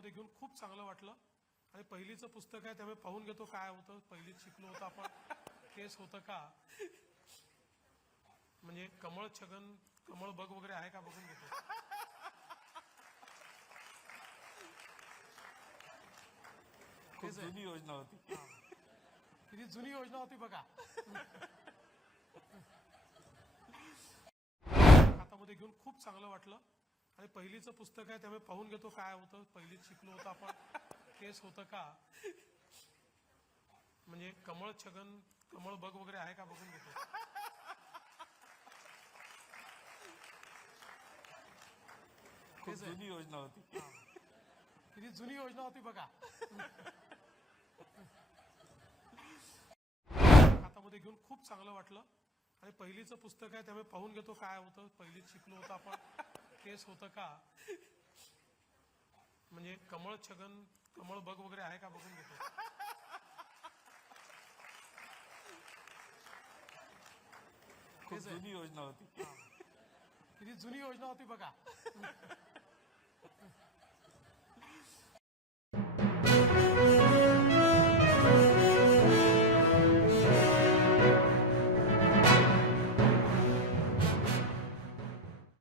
हातामध्ये घेऊन खूप चांगलं वाटलं. आणि पहिलीचं पुस्तक आहे त्यामुळे पाहून घेतो काय होतं. पहिलीच शिकलो होतं आपण. केस होतं का? म्हणजे कमळ छगन कमळ बग वगैरे आहे का बघून घेतो. खूप तेच. जुनी योजना होती. किती जुनी योजना होती बघा. हातामध्ये घेऊन खूप चांगलं वाटलं. आणि पहिलीचं पुस्तक आहे त्यामुळे पाहून घेतो काय होतं. पहिलीच शिकलो होतं आपण. केस होतं का? म्हणजे कमळ छगन कमळ बग वगैरे आहे का? बघून घेतो. खूप तेच. जुनी योजना होती. किती जुनी योजना होती बघा. हातामध्ये घेऊन खूप चांगलं वाटलं. आणि पहिलीचं पुस्तक आहे त्यामुळे पाहून घेतो काय होतं. पहिलीच शिकलो होतं आपण. केस होतं का? म्हणजे कमळ छगन कमळ बग वगैरे आहे का बघून घेतो? खूप. जुनी योजना होती. किती जुनी योजना होती बघा.